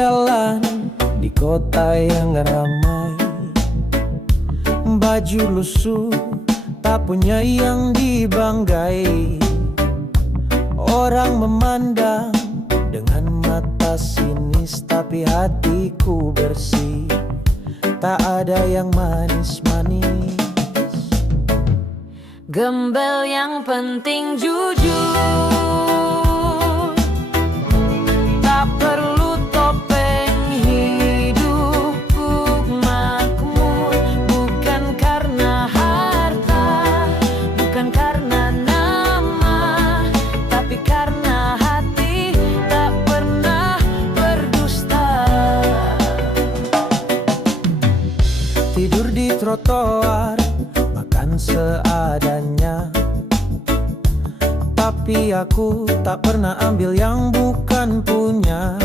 berjalan di kota yang ramai. Baju lusuh tak punya yang dibanggai. Orang memandang dengan mata sinis, tapi hatiku bersih. Tak ada yang manis-manis. Gembel yang penting jujur, tak perlu topeng, hidupku makmur. Bukan karena harta, bukan karena nama, tapi karena hati tak pernah berdusta. Tidur di trotoar, makan seadanya, tapi aku tak pernah ambil yang bukan punya.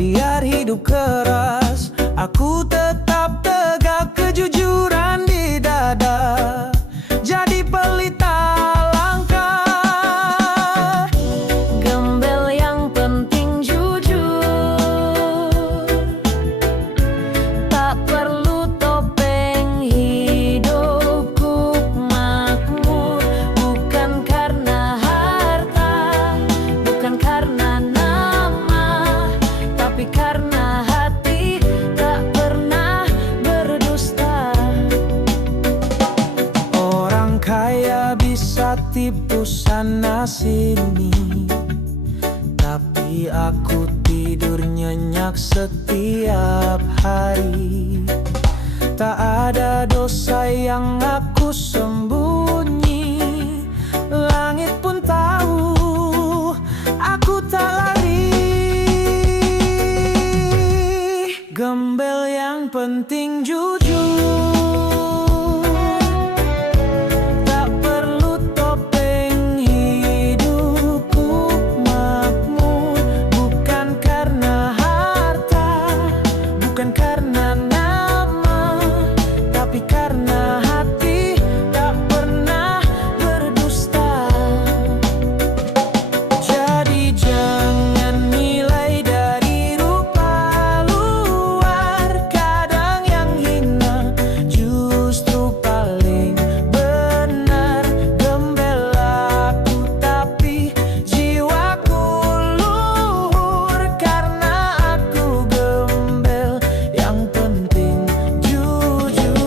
Biar hidup keras, aku tetap tegak kejujuran di dada. Jadi pelita langkah. Gembel yang penting jujur, tak perlu topeng, hidupku makmur. Bukan karena harta, bukan karena nama, tapi karena hati tak pernah berdusta. Orang kaya bisa tipu sana sini, tapi aku tidur nyenyak setiap hari. Tak ada dosa yang aku sembunyi, langit pun tahu aku tak lari. Gembel yang penting jujur, tak perlu topeng, hidupku makmur. Bukan karena harta, bukan karena nama, tapi karena hati tak pernah berdusta. Jadi jangan nilai dari rupa luar, kadang yang hina justru paling benar. Gembel aku tapi jiwaku luhur, karena aku gembel yang penting jujur.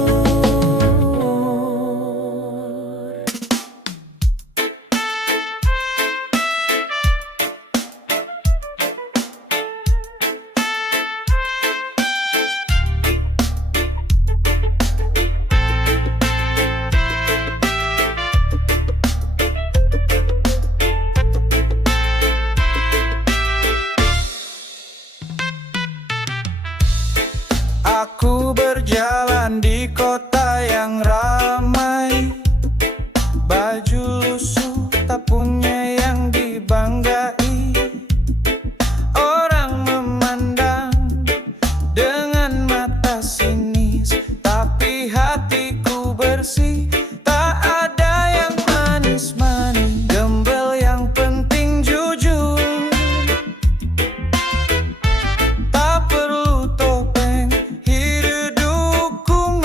Aku berjalan di kota yang ramai. Baju lusuh tak punya yang dibanggai. Orang memandang dengan mata sinis, tapi hatiku bersih. Tak ada yang manis-manis. Gembel yang penting jujur, tak perlu topeng, hidupku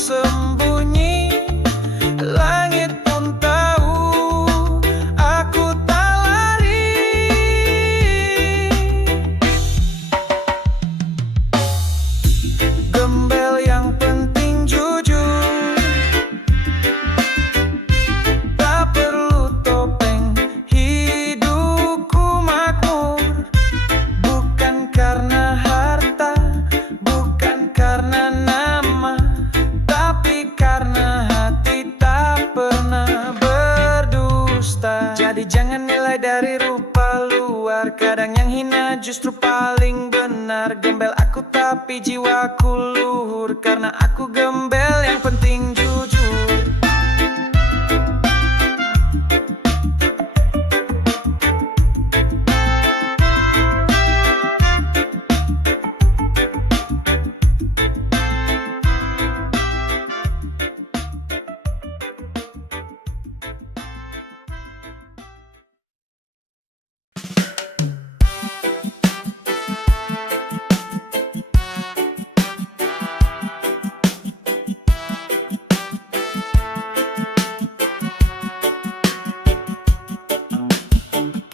sembunyi, langit pun tahu aku tak lari. Gembel yang penting jujur, tak perlu topeng, hidupku makmur. Bukan karena harta, bukan karena nama, tapi karena hati tak pernah berdusta. Jadi jangan nilai dari rupa luar, kadang yang hina justru paling benar. Gembel aku tapi jiwaku luhur, karena aku gembel yang penting jujur.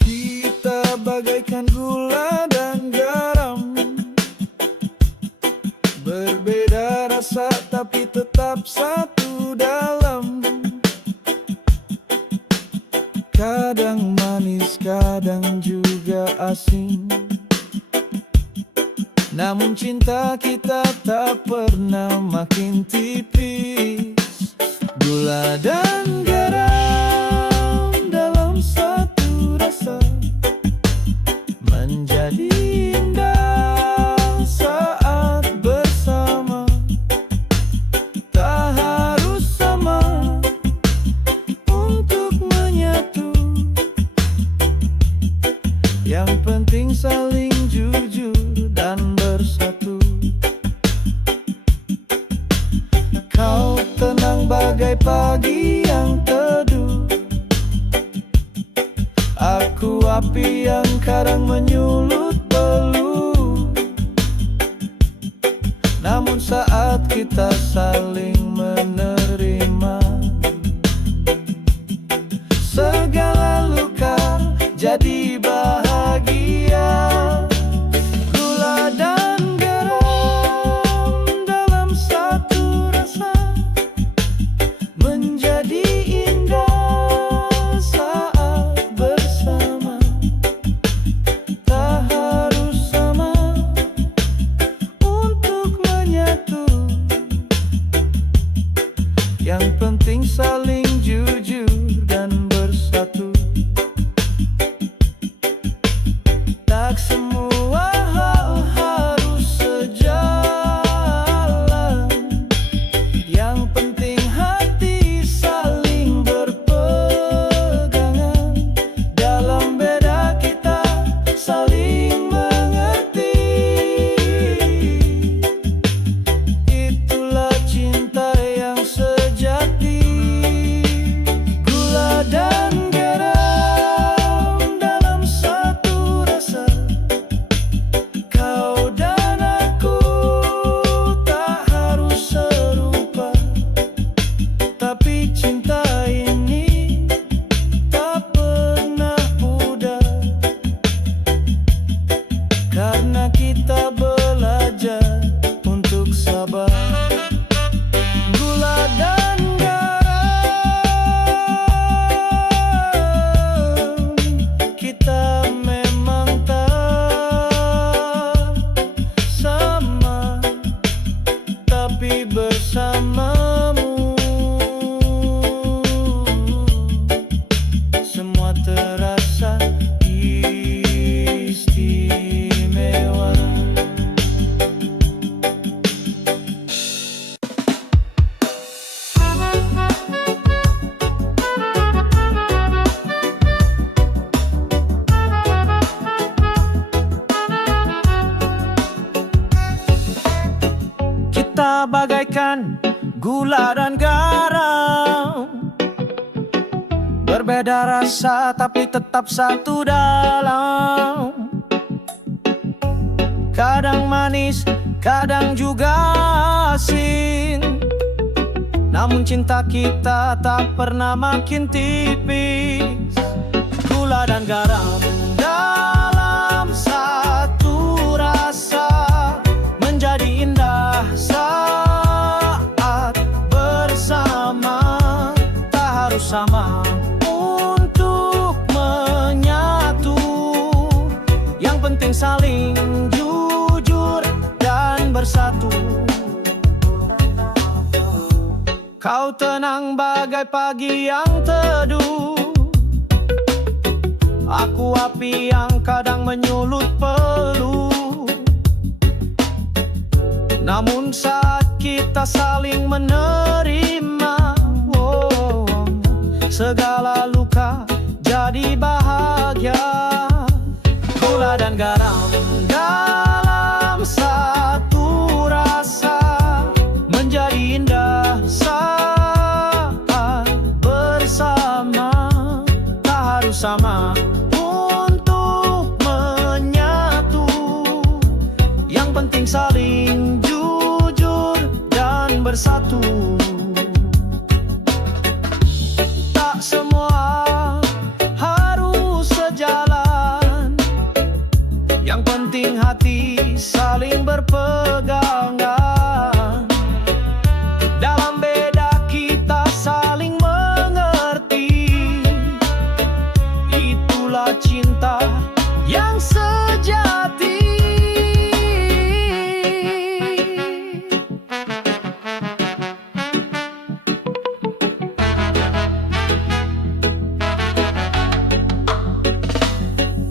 Kita bagaikan gula dan garam, berbeda rasa tapi tetap satu dalam. Kadang manis, kadang juga asin, namun cinta kita tak pernah makin tipis. Gula dan garam dalam satu rasa, menjadi indah saat bersama. Tak harus sama untuk menyatu, yang penting saling jujur dan bersatu. Kau tenang bagai pagi yang teduh, aku api yang kadang menyulut peluh. Namun saat kita saling menerima, segala luka jadi bahagia. Gula dan garam dalam satu rasa, menjadi indah saat bersama. Tak harus sama untuk menyatu, yang penting saling jujur dan bersatu. Tak semua hal harus sejalan, yang penting hati saling berpegangan. Dalam beda kita saling mengerti, itulah cinta yang sejati. Gula dan garam dalam satu rasa, kau dan aku tak harus serupa, tapi cinta ini tak pernah pudar, karena kita belajar untuk sabar. Gula dan garam, kita memang tak sama, tapi bersamamu semua terasa istimewa. Kita bagaikan gula dan garam, berbeda rasa tapi tetap satu dalam. Kadang manis, kadang juga asin, namun cinta kita tak pernah makin tipis. Gula dan garam dalam satu rasa menjadi indah saat bersama. Tak harus sama untuk menyatu, yang penting saling jujur dan bersatu. Kau tenang bagai pagi yang teduh, aku api yang kadang menyulut peluh. Namun saat kita saling menerima, segala luka jadi bahagia. Gula dan garam dalam satu rasa menjadi indah saat bersama. Tak harus sama untuk menyatu, yang penting saling jujur dan bersatu. Tak semua harus sejalan, yang penting hati saling berpegangan. Dalam beda kita saling mengerti, itulah cinta yang sejati.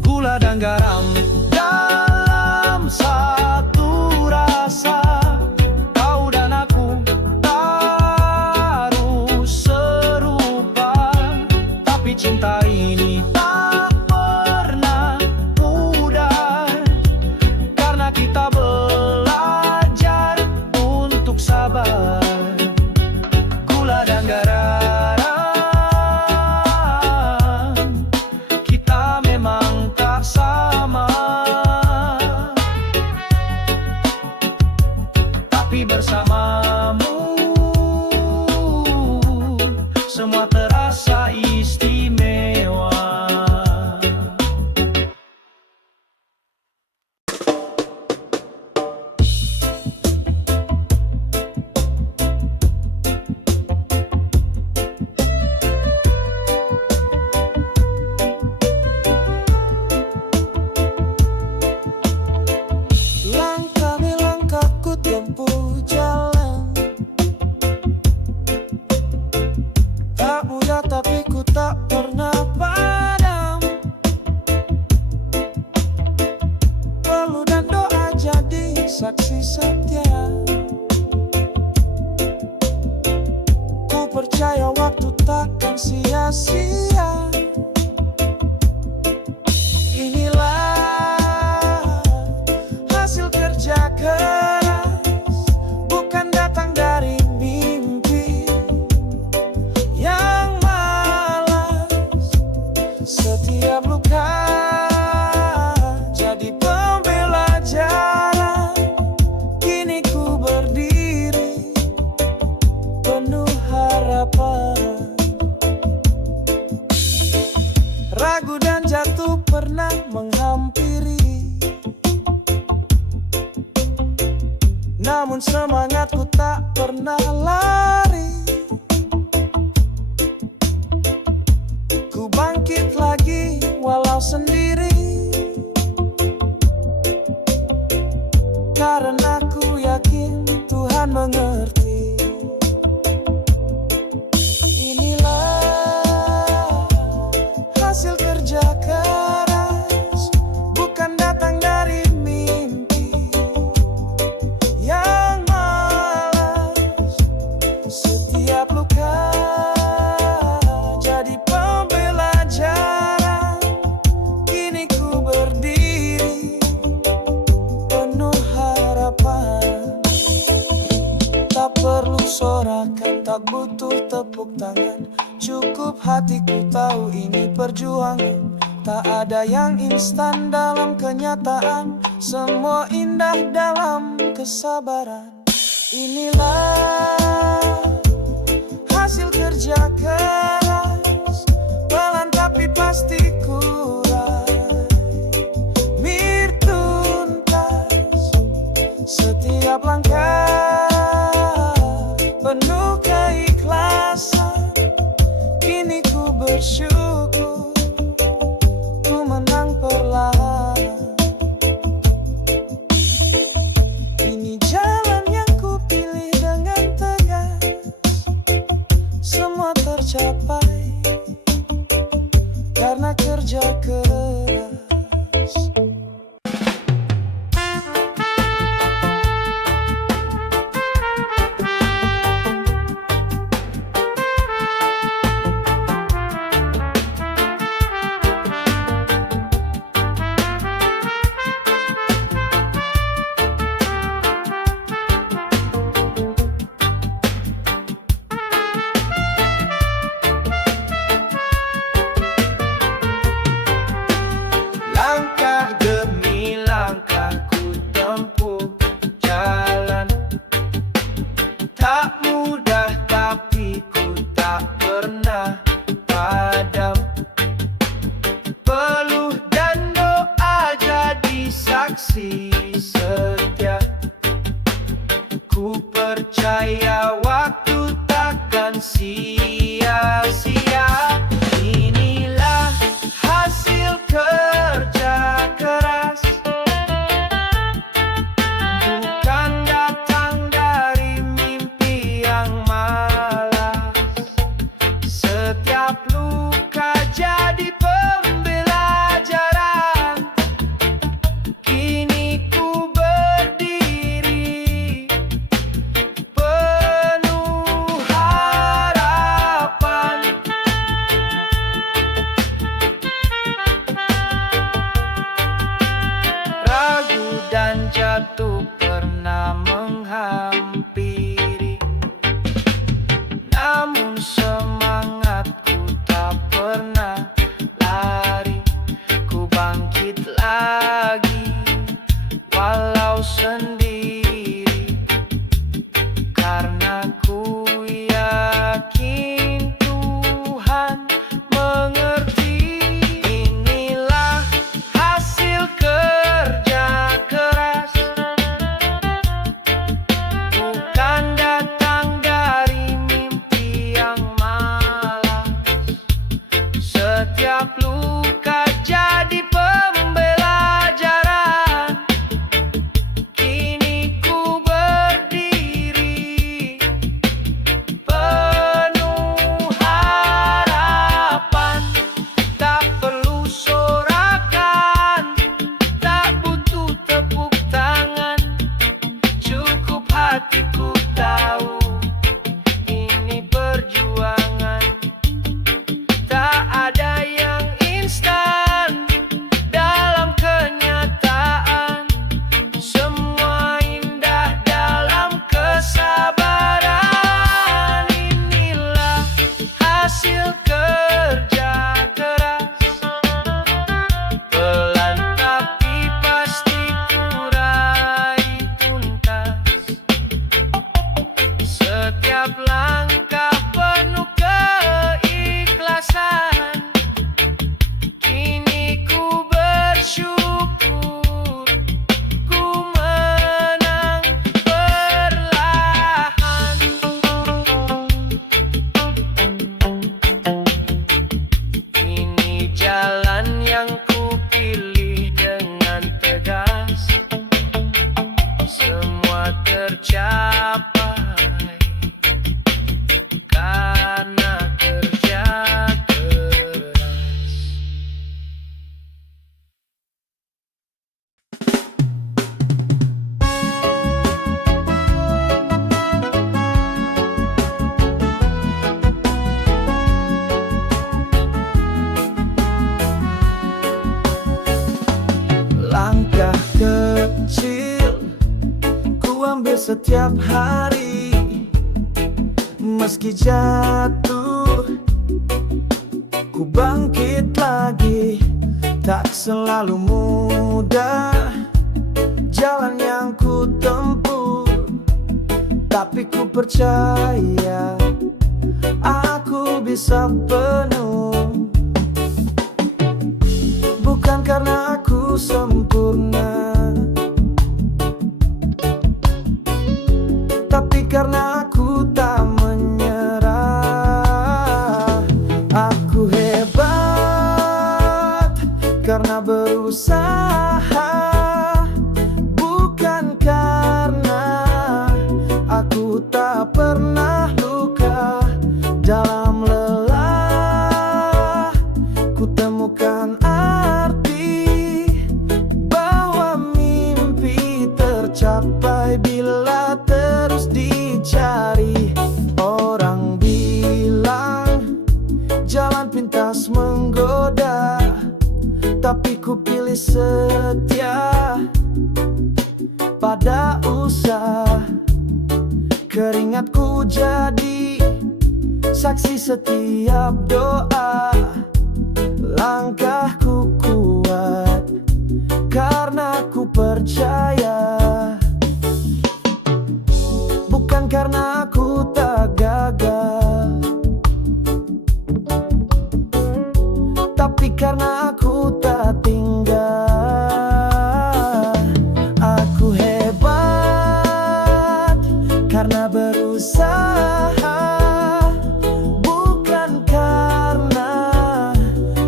Gula dan garam dalam satu rasa, kau dan aku tak harus serupa, tapi cinta ini tak pernah mudah, karena kita belajar untuk sabar. Gula dan garam, kita memang tak sama, tapi bersamamu semua terasa istimewa. Langkah demi langkah ku tempuh jalan, tak mudah tapi ku tak pernah padam. Peluh dan doa jadi saksi setia. Ku percaya waktu takkan sia-sia. Inilah hasil kerja keras, bukan datang dari mimpi yang malas. Setiap luka jadi pembelajaran. Kini ku berdiri penuh harapan. Ragu dan jatuh pernah menghampiri, namun semangatku tak pernah lari. Ku bangkit lagi walau sendiri, karena ku yakin Tuhan mengerti. Inilah hasil kerja keras, bukan datang dari mimpi yang malas. Setiap luka jadi pembelajaran. Kini ku berdiri penuh harapan. Tak perlu sorakan, tak butuh tepuk tangan, cukup hatiku tahu ini perjuangan. Tak ada yang instan dalam kenyataan, semua indah dalam kesabaran. Inilah keikhlasan, kini ku bersyukur, ku menang perlahan. Ini jalan yang ku pilih dengan tegas, semua tercapai karena kerja keras. Langkah demi langkah ku tempuh jalan, tak mudah tapi ku tak pernah padam. Peluh dan doa jadi saksi setia, ku percaya waktu takkan sia-sia. Inilah hasil kerja keras, bukan datang dari mimpi yang malas. Setiap luka jadi pembelajaran, kini ku berdiri penuh harapan. Ragu dan jatuh pernah menghampiri, namun semangatku tak pernah lari. Ku bangkit lagi walau sendiri, karena ku yakin Tuhan mengerti. Inilah hasil kerja keras, bukan datang dari mimpi yang malas. Setiap luka jadi pembelajaran, kini ku berdiri penuh harapan. Tak perlu sorakan, tak butuh tepuk tangan, cukup hatiku tahu ini perjuangan. Tak ada yang instan dalam kenyataan, semua indah dalam kesabaran. Inilah hasil kerja keras, pelan tapi pasti ku raih tuntas. Setiap langkah penuh keikhlasan, kini ku bersyukur, ku menang perlahan. Ini jalan yang ku pilih dengan tegas, semua tercapai karena kerja keras. Langkah kecil ku ambil setiap hari, meski jatuh ku bangkit lagi. Tak selalu mudah jalan yang ku tempuh, tapi ku percaya aku bisa penuh. Bukan karena aku sempurna, tapi karena aku tak menyerah. Dalam lelah ku temukan arti bahwa mimpi tercapai bila terus dicari. Orang bilang jalan pintas menggoda, tapi ku pilih setia pada usaha. Keringatku jadi saksi setiap doa. Langkahku kuat karena ku percaya, bukan karena aku tak gagal, tapi karena aku tak tinggal. Aku hebat karena berusaha, bukan karena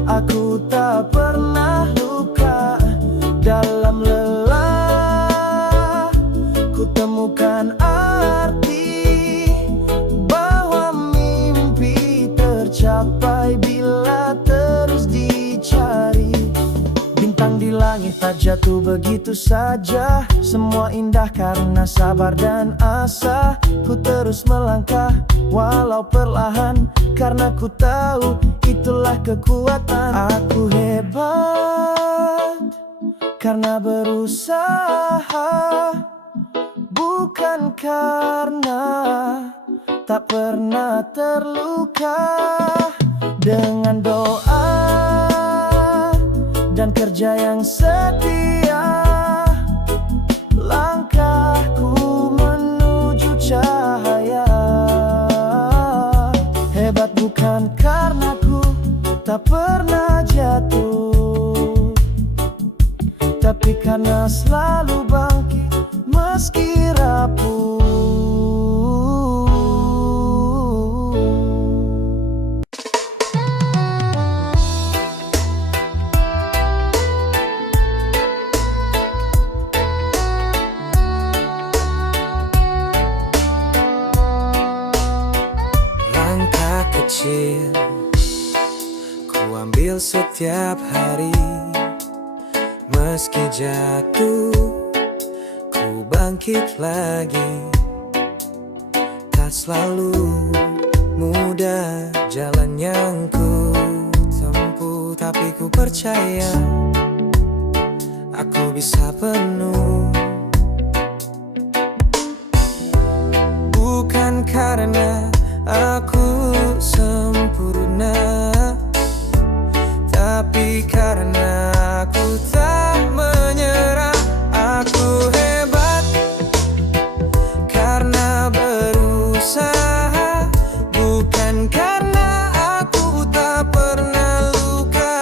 aku tak pernah luka. Dalam lelah ku temukan arti bahwa mimpi tercapai bila terus dicari. Bintang di langit tak jatuh begitu saja, semua indah karena sabar dan asa. Ku terus melangkah walau perlahan, karena ku tahu itulah kekuatan. Aku hebat karena berusaha, bukan karena tak pernah terluka. Dengan doa dan kerja yang setia, langkahku menuju cahaya. Hebat bukan karena ku tak pernah jatuh, tapi karena selalu bangkit meski rapuh. Langkah kecil ku ambil setiap hari, meski jatuh ku bangkit lagi. Tak selalu mudah jalan yang ku tempuh, tapi ku percaya aku bisa penuh. Bukan karena aku sempurna, tapi karena aku tak menyerah. Aku hebat karena berusaha, bukan karena aku tak pernah luka.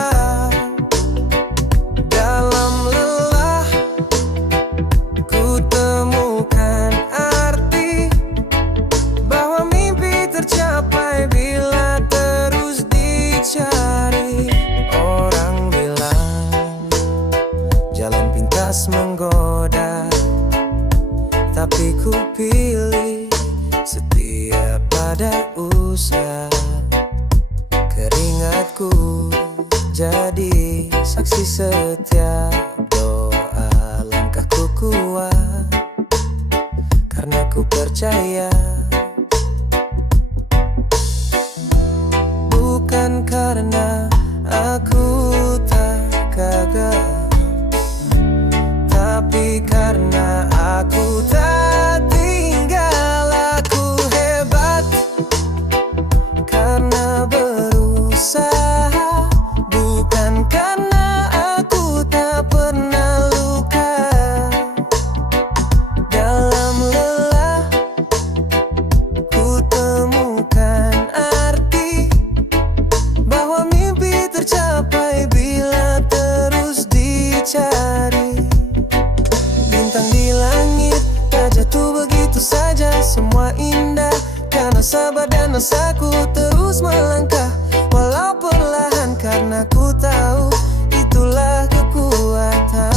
Dalam lelah ku temukan arti bahwa mimpi tercapai bila terus dicari. Orang bilang jalan pintas menggoda, tapi ku pilih setia pada usaha. Keringatku jadi saksi setiap doa. Langkahku kuat karena ku percaya, bukan karena aku tak gagal, tapi karena aku tak tinggal. Aku hebat karena berusaha, bukan karena aku tak pernah luka. Dalam lelah ku temukan arti bahwa mimpi tercapai bila terus dicari. Bintang di langit tak jatuh begitu saja, semua indah karena sabar dan asaku terus melangkah walau perlahan, karena ku tahu itulah kekuatan.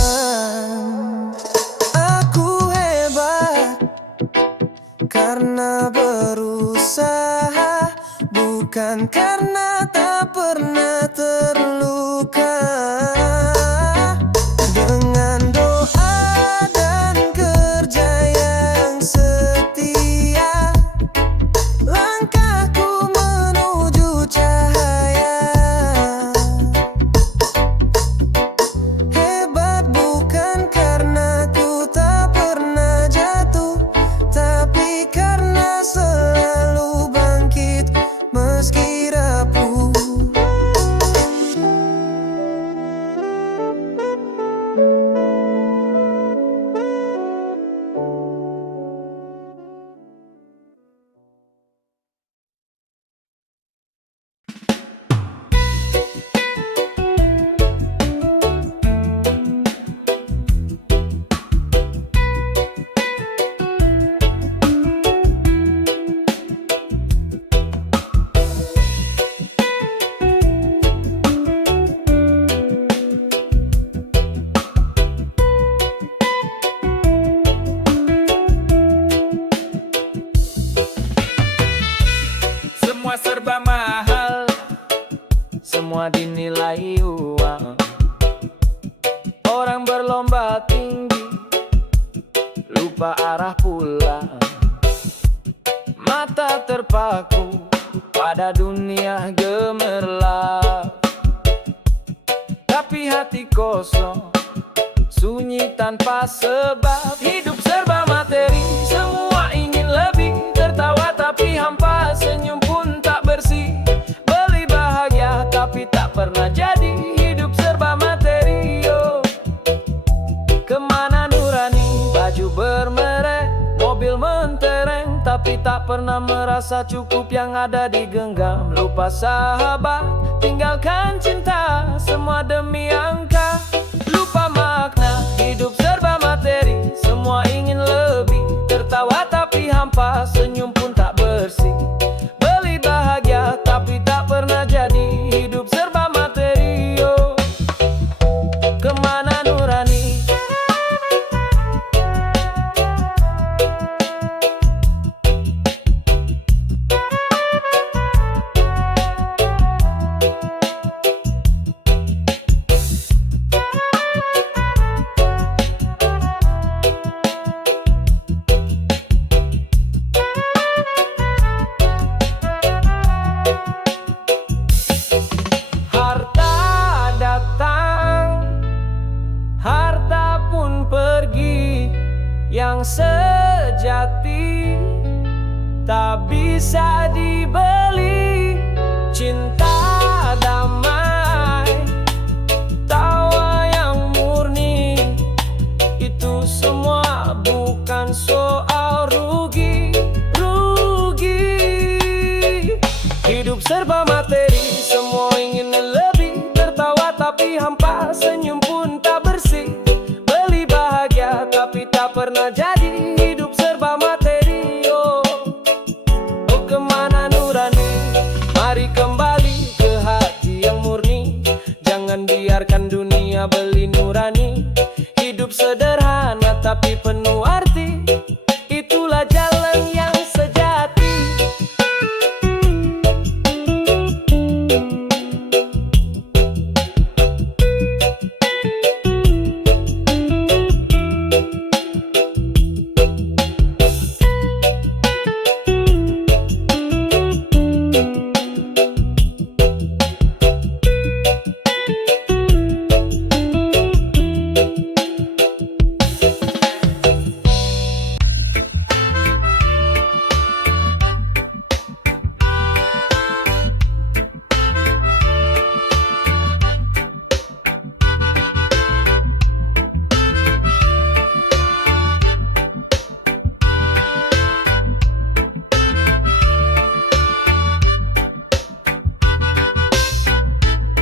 Aku hebat karena berusaha, bukan karena tak pernah terluka. Dengan doa dan kerja yang setia, langkahku menuju cahaya. Hebat bukan karena ku tak pernah jatuh, tapi karena selalu bangkit meski rapuh. Semua serba mahal, semua dinilai uang. Orang berlomba tinggi, lupa arah pulang. Mata terpaku pada dunia gemerlap, tapi hati kosong, sunyi tanpa sebab. Hidup serba materi, semua ingin lebih. Tertawa tapi hampa, senyum pun tak bersih. Beli bahagia tapi tak pernah jadi. Hidup serba materi, yo. Kemana nurani, baju bermerek, mobil mentereng, tapi tak pernah merasa cukup yang ada di genggam. Lupa sahabat, tinggalkan cinta, semua demi angka. Lupa makna, hidup serba materi, semua ingin lebih. Tertawa tapi hampa, senyum pun tak bersih. Beli bahagia tapi tak pernah jadi. Hidup serba materi, yo. Kemana nurani? Harta datang, harta pun pergi. Yang sejati tak bisa dibeli. Cinta damai, tawa yang murni, itu semua bukan soal rugi. Hidup serba materi, semua ingin lebih. Tertawa tapi hampa, senyum pun tak bersih. Beli bahagia tapi tak pernah jadi. Hidup serba materi, oh. Oh, kemana nurani? Mari kembali ke hati yang murni. Jangan biarkan dunia beli nurani. Hidup sederhana tapi penuh arti, itulah jalan yang sejati.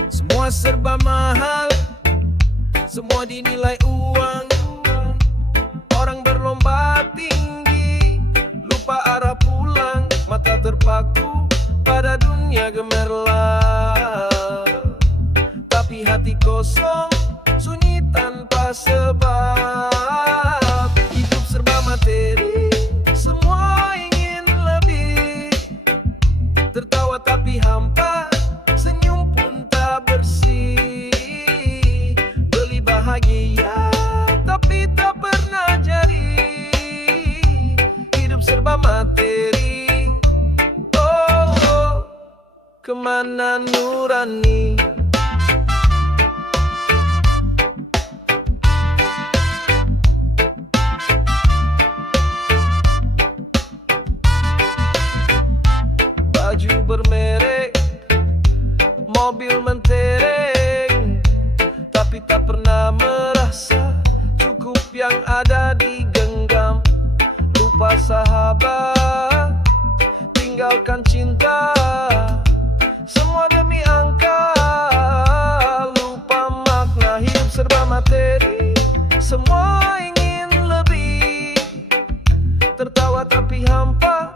Semua serba mahal, semua dinilai uang. Orang berlomba tinggi, lupa arah pulang. Mata terpaku pada dunia gemerlap, tapi hati kosong, sunyi tanpa sebab. Hidup serba materi, semua ingin lebih. Tertawa Tertawa tapi hampa, senyum pun tak bersih. Beli bahagia tapi tak pernah jadi. Hidup serba materi. Oh, oh. Kemana nurani? Baju bermerek, mobil mentereng, tapi tak pernah merasa cukup yang ada digenggam. Lupa sahabat, tinggalkan cinta, semua demi angka. Lupa makna, hidup serba materi, semua ingin lebih. Tertawa tapi hampa,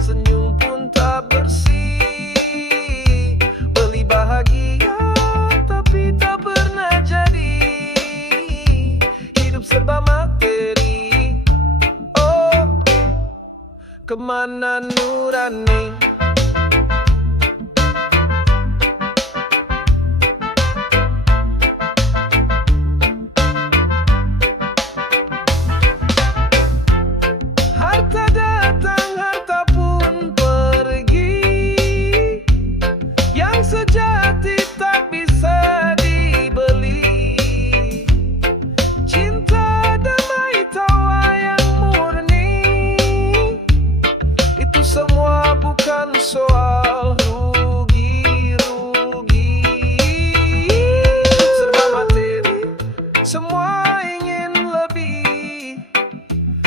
senyum pun tak bersih. Beli bahagia tapi tak pernah jadi. Hidup serba materi. Oh, kemana nurani? Harta datang, harta pun pergi. Yang sejati tak bisa dibeli. Cinta, damai, tawa yang murni, itu semua bukan soal rugi-rugi. Serba materi, semua ingin lebih.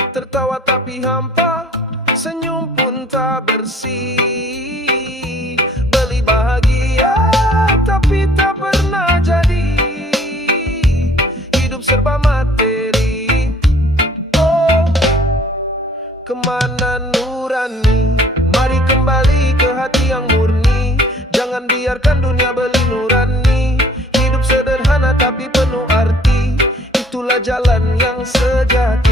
Tertawa tapi hampa, senyum pun tak bersih. Beli bahagia tapi tak pernah jadi. Hidup serba materi. Oh, kemana nurani? Mari kembali ke hati yang murni. Jangan biarkan dunia beli nurani. Hidup sederhana tapi penuh arti, itulah jalan yang sejati.